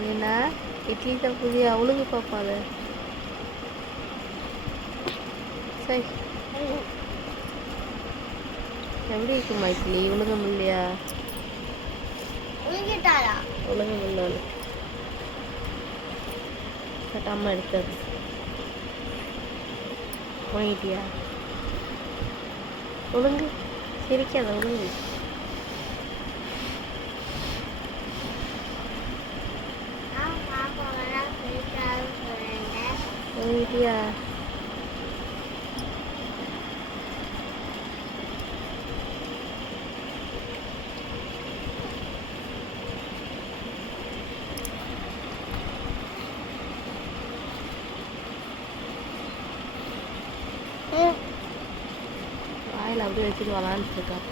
ஏன்னா இட்லி சாப்பிடுதியா ஒழுங்கு பார்ப்பாத. சரி எப்படி இருக்குமா இட்லி ஒழுங்க முடியலையா? ஒழுங்க முடியல பட் அம்மா எடுத்தது வாங்கிட்டியா? ஒழுங்கு சிரிக்காத ஒழுங்கு. வாங்கிட்டியா? வாயில் அப்படியே வச்சுட்டு விளாண்டுட்டு இருக்காப்ப.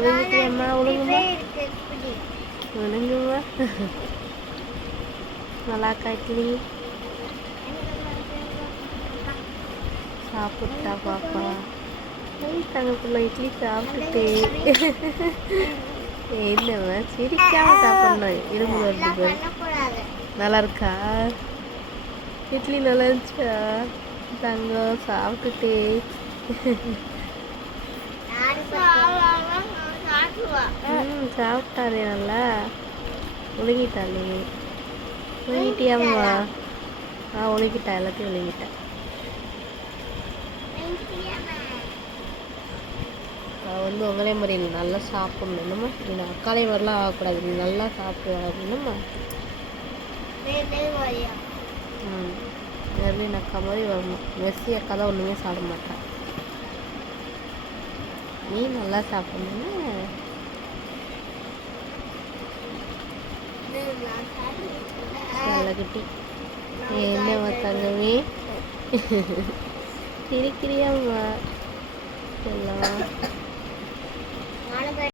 ஒழுங்குமா ஒழுங்குமா ஒழுங்குமா நல்லாக்கா இட்லி சாப்பிட்டா பாப்பா? தங்கக்குள்ள இட்லி சாப்பிட்டுட்டு என்னவா சிரிக்காம சாப்பிடணும். இரும்பு வருது. நல்லா இருக்கா இட்லி? நல்லா இருந்துச்சா தங்கம்? சாப்பிட்டுட்டே சாப்பிட்டாரே நல்லா ஒழுங்கிட்டாளே. ஒழுங்கிட்டியாம்மா? ஒழுங்கிட்டா எல்லாத்தையும் ஒழுங்கிட்டா. வந்து உங்களே மாதிரி நீ நல்லா சாப்பிடணும் என்னம்மா. நீ அக்காலே மாதிரிலாம் ஆகக்கூடாது. நீ நல்லா சாப்பிடுவா அப்படின்னம்மா. மெர்லின் அக்கா மாதிரி வரணும். மெர்சி அக்கா தான் ஒன்றுமே சாப்பிட மாட்டான். நீ நல்லா சாப்பிடணுன்னு நல்ல என்னம்மா தங்கமே சிரிக்கிறியாம்மா எல்லாம்?